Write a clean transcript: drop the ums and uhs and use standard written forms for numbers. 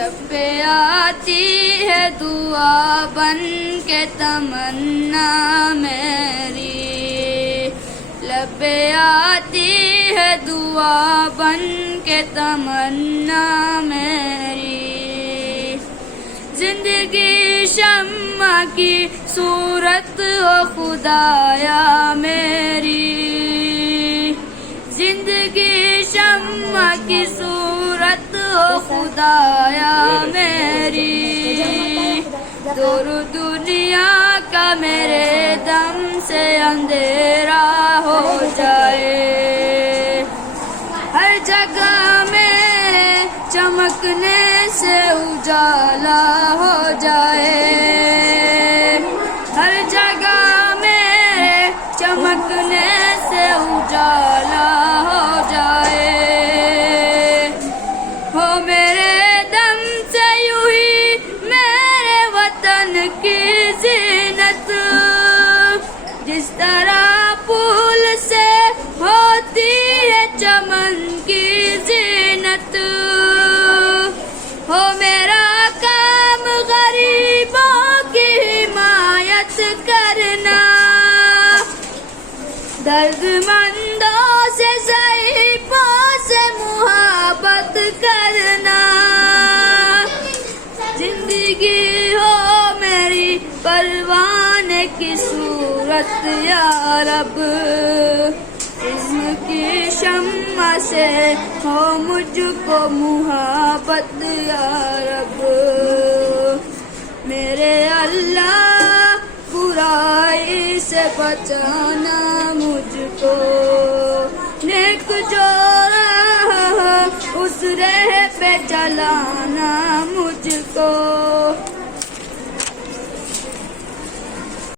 लब पे आती है दुआ बन के तमन्ना मेरी, लब पे आती है दुआ बन के तमन्ना मेरी। जिंदगी शम्मा की सूरत हो खुदाया मेरी, जिंदगी शम्मा की सूरत हो खुदाया मेरी। दूर दुनिया का मेरे दम से अंधेरा हो जाए, हर जगह में चमकने से उजाला हो जाए, हर जगह में चमकने से उजाला हो जाए। हो मेरे दम से यूं ही मेरे वतन की जीनत, जिस तरह फूल से होती है चमन की जीनत। हो मेरा काम गरीबों की हिमायत करना, दर्दमंदों से ज़ईफ़ों से मुहब्बत करना। जिंदगी हो मेरी परवाने की सूरत या रब, इल्म की शम्मा से हो मुझको मुहब्बत या रब। मेरे अल्लाह बुराई से बचाना मुझको, नेक जो राह उस राह पे चलाना मुझको।